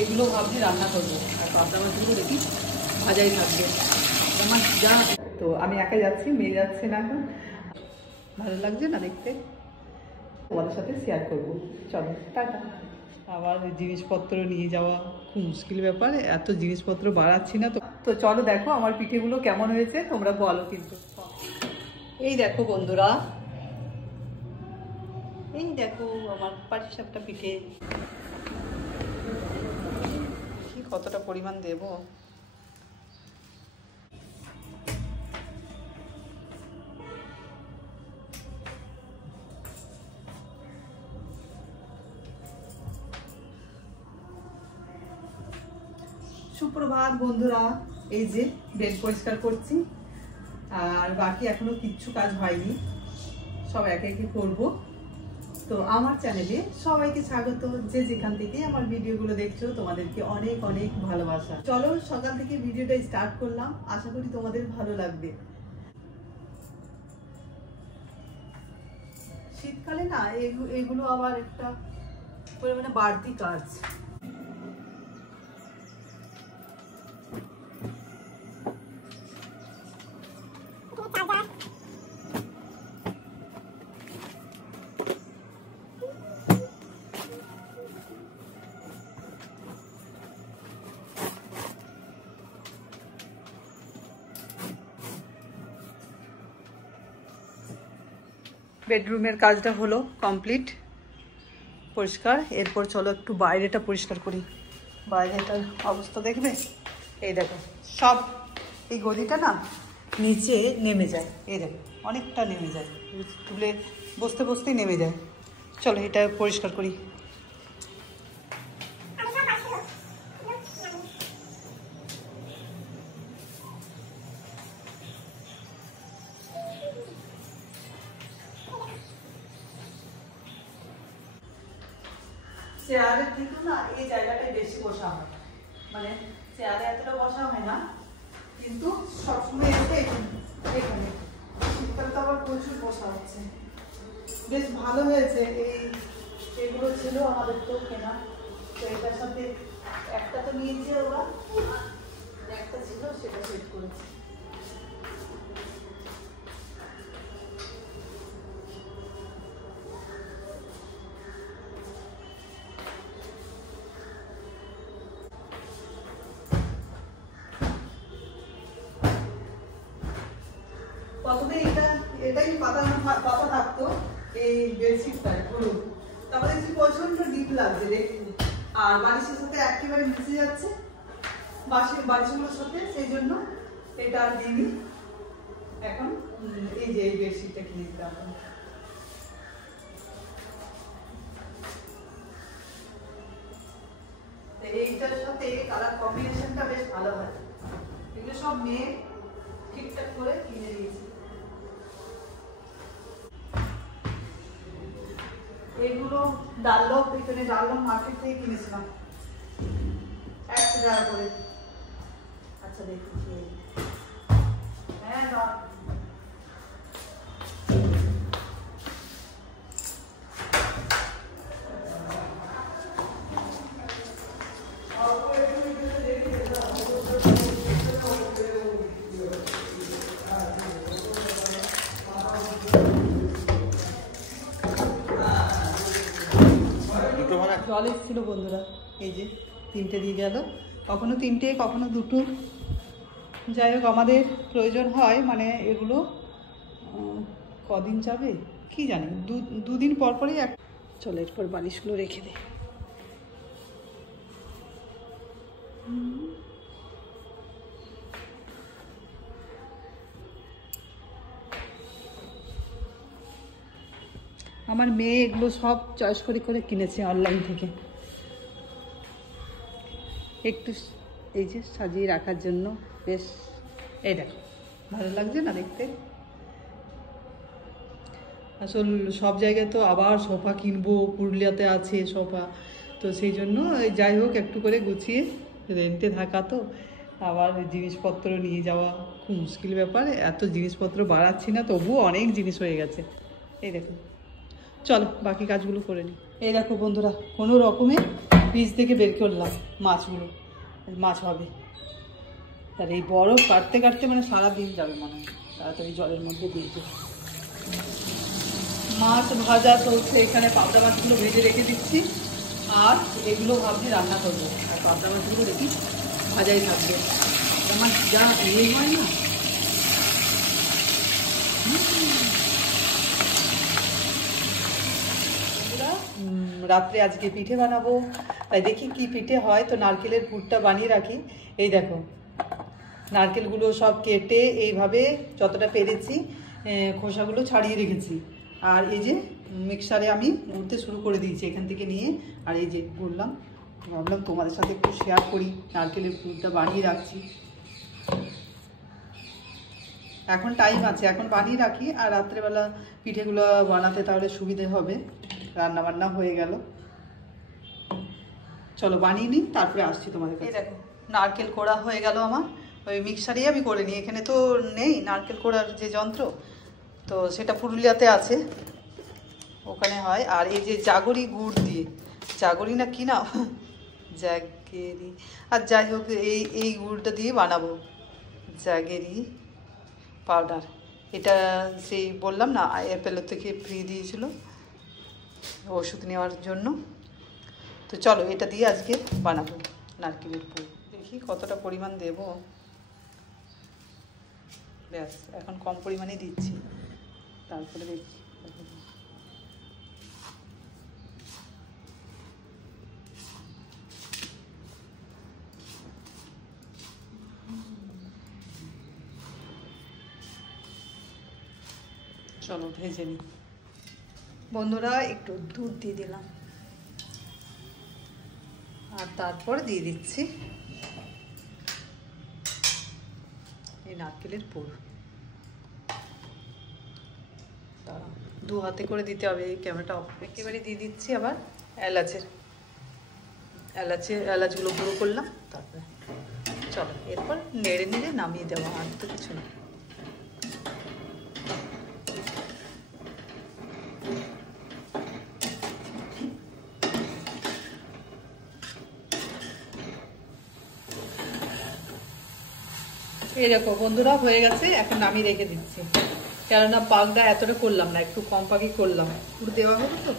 এগুলো ভাবছি রান্না করবো, আর পাবদা মাছগুলো দেখি ভাজাই থাকবে আমার যা। তো আমি একা যাচ্ছি, মেয়ে যাচ্ছে না এখন, ভালো লাগছে না দেখতে, তোমাদের সাথে শেয়ার করবো। চলো টাটা। আবার জিনিসপত্র নিয়ে যাওয়া খুব মুশকিল ব্যাপার, এত জিনিসপত্র বাড়াচ্ছি না তো। তো চলো দেখো আমার পিঠেগুলো কেমন হয়েছে, তোমরা বলো কিন্তু। এই দেখো বন্ধুরা, এই দেখো আমার পাটিসাপটা পিঠে। কি কতটা পরিমাণ দেব? সুপ্রভাত বন্ধুরা, এই যে বেড পরিষ্কার করছি, আর বাকি এখনো কিচ্ছু কাজ হয়নি, সব একে একে করবো। তো আমার চ্যানেলে সবাইকে স্বাগত, যে যেখান থেকে আমার ভিডিওগুলো দেখছো তোমাদেরকে অনেক অনেক ভালোবাসা। চলো সকাল থেকে ভিডিওটা স্টার্ট করলাম, আশা করি তোমাদের ভালো লাগবে। শীতকালে না এগুলো আবার একটা পরিমাণে বাড়তি কাজ। বেডরুমের কাজটা হলো কমপ্লিট, পরিষ্কার। এরপর চলো একটু বাইরেটা পরিষ্কার করি। বাইরেটার অবস্থা দেখবে, এই দেখো সব এই গদিটা না নিচে নেমে যায়, এই দেখো অনেকটা নেমে যায়, তুলে বসতে বসতেই নেমে যায়। চলো এটা পরিষ্কার করি। চেয়ারের থেকে না এই জায়গাটায় বেশি বসা হয়, মানে চেয়ারে এতটা বসা হয় না, কিন্তু সবসময় এসে এখানে শীতকালে তো আবার প্রচুর বসা হচ্ছে। বেশ ভালো হয়েছে, এগুলো ছিল আমাদের তো কেনা, তো এটার সাথে একটা তো নিয়েছে ওরা, একটা ছিল সেটা সেট করেছে। প্রথমে এটাই পাতা থাকতো এই বেডশিটটায় হলুদ, তারপরে দেখছি প্রচন্ড ডিপ লাগছে দেখতে, আর বালিশের সাথে একেবারে মিশে যাচ্ছে বালিশগুলোর সাথে, সেই জন্য এটা আর দিইনি। এখন এই যে এই বেডশিটটা কিনে দিলাম। এইটার সাথে কালার কম্বিনেশনটা বেশ ভালো হয়, এগুলো সব মেয়ে ঠিকঠাক করে কিনে দিয়েছি। এগুলো ডাল্লভ, এখানে ডাল্লভ মার্কেট থেকে কিনেছিলাম 100 টাকা করে। আচ্ছা দেখি, হ্যাঁ দাও। জল এসেছিল বন্ধুরা, এই যে 3টে দিয়ে গেল, কখনো 3টে কখনো 2টো, যাই হোক আমাদের প্রয়োজন হয়, মানে এগুলো কদিন যাবে কি জানি, দুদিন পর পরই চলো এরপর বালিশগুলো রেখে দে। আমার মেয়ে এগুলো সব চয়েস করে করে কিনেছে অনলাইন থেকে, একটু এই যে সাজিয়ে রাখার জন্য বেশ। এই দেখো ভালো লাগছে না দেখতে? আসল সব জায়গায় তো আবার সোফা কিনবো, পুরুলিয়াতে আছে সোফা, তো সেই জন্য যাই হোক একটু করে গুছিয়ে, রেন্টে থাকা তো, আবার জিনিসপত্র নিয়ে যাওয়া খুব মুশকিল ব্যাপার, এত জিনিসপত্র বাড়াচ্ছি না, তবুও অনেক জিনিস হয়ে গেছে। এই দেখো চলো বাকি কাজগুলো করে নিই। এই দেখো বন্ধুরা, কোনো রকমে বীজ থেকে বের করলাম মাছগুলো, মাছ হবে। আর এই বরফ কাটতে কাটতে মানে সারা দিন যাবে মনে হয়, তাড়াতাড়ি জলের মধ্যে দিয়ে দেবো। মাছ ভাজা চলছে, এখানে পাবদা মাছগুলো ভেজে রেখে দিচ্ছি, আর এগুলো ভাবছি রান্না করবো। আর পাবদা মাছগুলো দেখি ভাজাই থাকবে, আমার যা ইয়ে হয় না। রাত্রে আজকে পিঠে বানাবো, তাই দেখি কি পিঠে হয়। তো নারকেলের পুরটা বানিয়ে রাখি। এই দেখো নারকেলগুলো সব কেটে এইভাবে যতটা পেরেছি খোসাগুলো ছাড়িয়ে রেখেছি। আর এই যে মিক্সারে আমি গুড়তে শুরু করে দিয়েছি এখান থেকে নিয়ে। আর এই যে বললাম, ভাবলাম তোমাদের সাথে একটু শেয়ার করি, নারকেলের পুরটা বানিয়ে রাখছি। এখন টাইম আছে, এখন বানিয়ে রাখি, আর রাত্রেবেলা পিঠেগুলো বানাতে তাহলে সুবিধে হবে। রান্না বান্না হয়ে গেল, চলো বানিয়ে নিই, তারপরে আসছি তোমাদের কাছে। দেখো নারকেল কোড়া হয়ে গেল আমার, ওই মিক্সারেই আমি করে নিই। এখানে তো নেই নারকেল কোড়ার যে যন্ত্র, তো সেটা পুরুলিয়াতে আছে, ওখানে হয়। আর এই যে জাগরি গুড় দিয়ে, জাগরি না কি না জাগেরি, আর যাই হোক এই গুড়টা দিয়ে বানাবো জাগেরি পাউডার। এটা সেই বললাম না অ্যাপেলো থেকে ফ্রি দিয়েছিল ওষুধ নেওয়ার জন্য। তো চলো এটা দিয়ে আজকে বানাবো নারকেলের পুর। দেখি কতটা পরিমাণ দেব, ব্যাস এখন কম পরিমাণে দিচ্ছি, তারপরে দেখি। চলো ভেজে নিই। বন্ধুরা একটু দুধ দিয়ে দিলাম, আর তারপর দিয়ে দিচ্ছি এই নারকেলের পুর। দাঁড়াও, দু হাতে করে দিতে হবে, এই ক্যামেরাটা অফ। একেবারে দিয়ে দিচ্ছি আবার এলাচগুলো গুঁড়ো করলাম। তারপরে চলো এরপর নেড়ে নিড়ে নামিয়ে দেওয়া, আর তো কিছু না। এই দেখো বন্ধুরা হয়ে গেছে, এখন নামিয়ে রেখে দিচ্ছি। কেননা পাকটা এতটা করলাম না, একটু কম পাকই করলাম, পুরো দেওয়া হতো তো।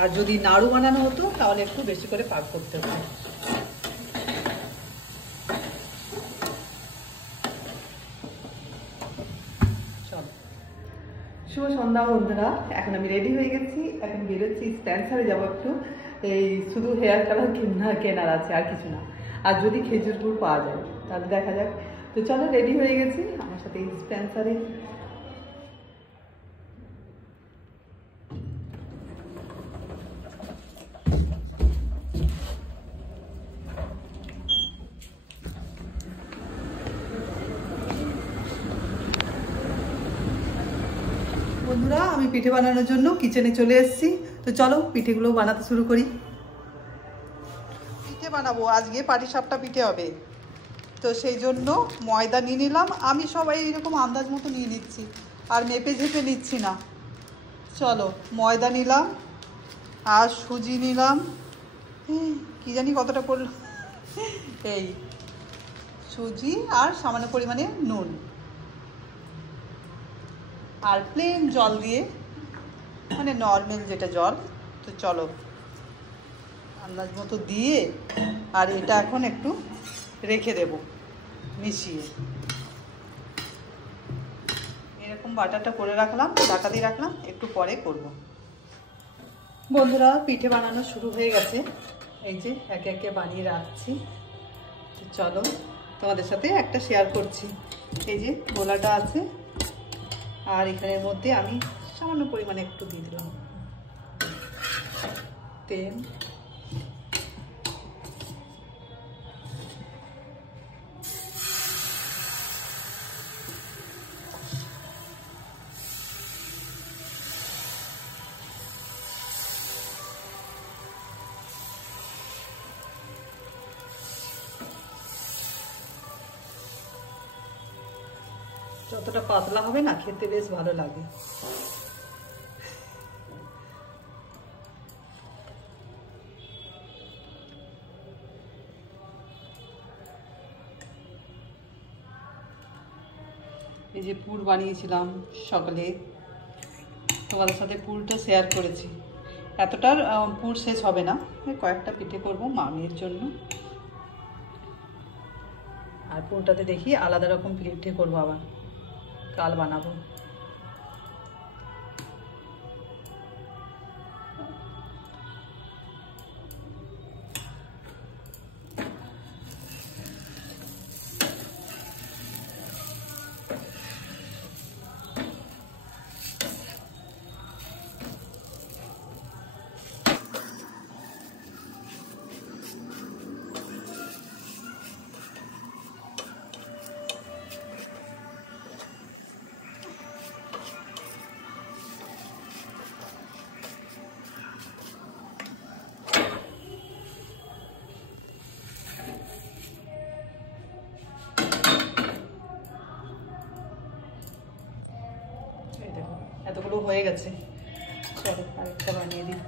আর যদি নাড়ু বানানো হতো তাহলে একটু বেশি করে পাক করতে হতো। চলো, শুভ সন্ধ্যা বন্ধুরা, এখন আমি রেডি হয়ে গেছি, এখন বেরোচ্ছি, স্ট্যান্ড ছাড়ে যাবো একটু। এই শুধু হেয়ার কালার কেনার আছে, আর কিছু না। আর যদি খেজুর গুড় পাওয়া যায় তাহলে দেখা যাক। তো চলো রেডি হয়ে গেছি, আমার সাথে এই স্পেন্সারে। বন্ধুরা আমি পিঠে বানানোর জন্য কিচেনে চলে এসেছি। তো চলো পিঠেগুলো বানাতে শুরু করি। পিঠে বানাবো আজকে, পাটিসাপটা পিঠে হবে। তো সেই জন্য ময়দা নিয়ে নিলাম, আমি সবাই এরকম আন্দাজ মতো নিয়ে নিচ্ছি, আর মেপে ঝেপে নিচ্ছি না। চলো ময়দা নিলাম, আর সুজি নিলাম, কি জানি কতটা পড়লো, এই সুজি আর সামান্য পরিমাণে নুন, আর প্লেন জল দিয়ে, মানে নর্মাল যেটা জল। তো চলো আন্দাজ মতো দিয়ে, আর এটা এখন একটু রেখে দেব মিশিয়ে। এরকম বাটারটা করে রাখলাম, ঢাকা দিয়ে রাখলাম, একটু পরে করব। বন্ধুরা পিঠে বানানো শুরু হয়ে গেছে, এই যে একে একে বানিয়ে রাখছি। তো চলো তোমাদের সাথে একটা শেয়ার করছি। এই যে গোলাটা আছে, আর এখানের মধ্যে আমি সামান্য পরিমাণে একটু দিয়ে দিলাম তেল। যতটা পাতলা হবে না খেতে বেশ ভালো লাগে। এই যে পুর বানিয়েছিলাম সকালে, তোমাদের সাথে পুরটা শেয়ার করেছি। এতটার পুর শেষ হবে না, কয়েকটা পিঠে করবো মামির জন্য। আর পুরটাতে দেখি আলাদা রকম পিঠে করবো, আবার কাল বানাবো। এতগুলো হয়ে গেছে, চলো আরেকটা বানিয়ে দিই।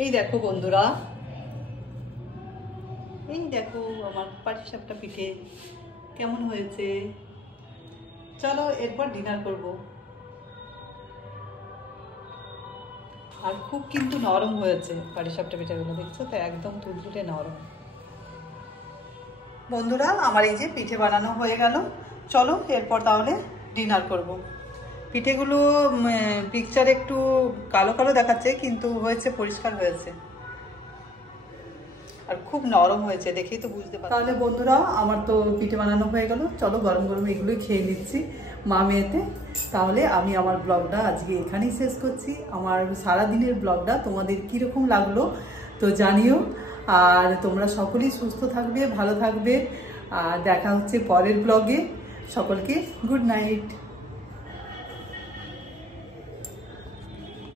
এই দেখো বন্ধুরা, এই দেখো আমার পাটিসাপটা পিঠে কেমন হয়েছে। চলো এরপর ডিনার করব। আর খুব কিন্তু নরম হয়েছে পাটিসাপটা পিঠাগুলো, দেখছো তো একদম তুলতুলে নরম। বন্ধুরা আমার এই যে পিঠে বানানো হয়ে গেল, চলো এরপর তাহলে ডিনার করব। পিঠেগুলো পিকচার একটু কালো কালো দেখাচ্ছে, কিন্তু হয়েছে পরিষ্কার হয়েছে আর খুব নরম হয়েছে, দেখেই তো বুঝতে পারছি। তাহলে বন্ধুরা আমার তো পিঠে বানানো হয়ে গেল, চলো গরম গরম এগুলোই খেয়ে নিচ্ছি মা মেয়েতে। তাহলে আমি আমার ব্লগটা আজকে এখানেই শেষ করছি। আমার সারাদিনের ব্লগটা তোমাদের কীরকম লাগলো তো জানিও। আর তোমরা সকলেই সুস্থ থাকবে, ভালো থাকবে। আর দেখা হচ্ছে পরের ব্লগে। সকলকে গুড নাইট।